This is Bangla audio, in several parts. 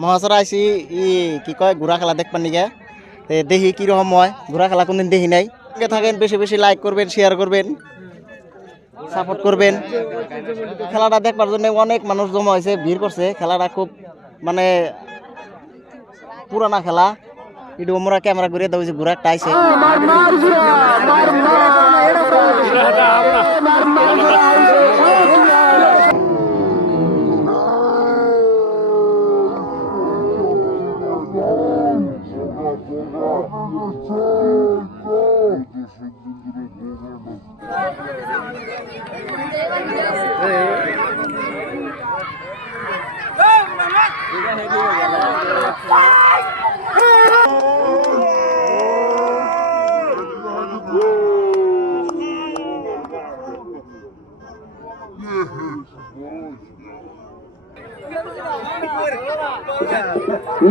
মহাসরা আইসি কি কয় ঘোড়া খেলা দেখবার নিকে দেখি কীরকম হয়। ঘোড়া খেলা কোনদিন দেখি নাই। সঙ্গে থাকেন, বেশি বেশি লাইক করবেন, শেয়ার করবেন, সাপোর্ট করবেন। খেলাটা দেখবার জন্য অনেক মানুষ জমা হয়েছে, ভিড় করছে। খেলাটা খুব মানে পুরানা খেলা। একটু আমরা ক্যামেরা ঘুরে দেওয়া ঘোড়া একটা আইসে।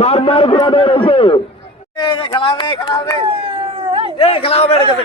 মার মার ঘোড়া বেড়েছে খেলা বেড়ে গেছে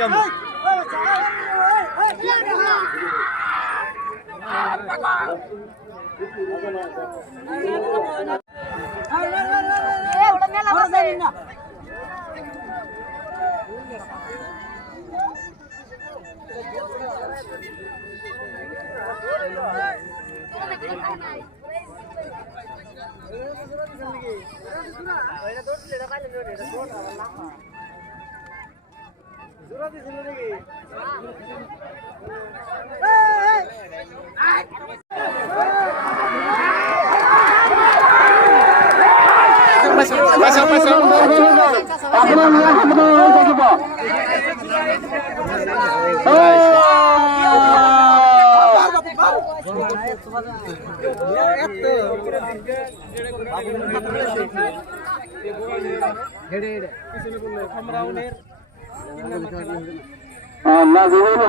নাজিবুল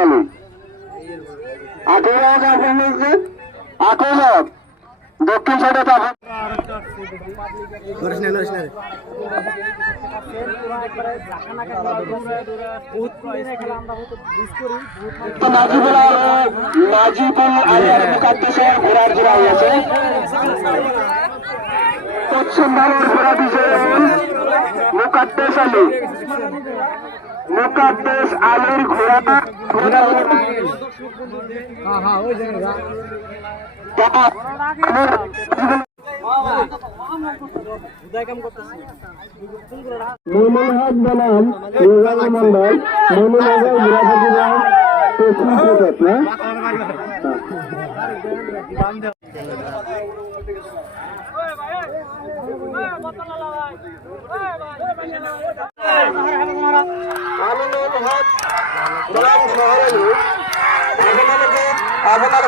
আলী আকুল দক্ষিণ সাইডে ঘোড়ার জোড়া হয়েছে। পশ্চিম ভারত ঘোড়া দিছে মুকাদ্দেস আলী। মুকাদ্দেস আলীর ঘোড়া মনুল হক বনাম মন্ডল। মনুল হকের ঘোড়া থাকিবা পশ্চিম প্রকট না আমিনুল হক গোলাম শহরে আপনার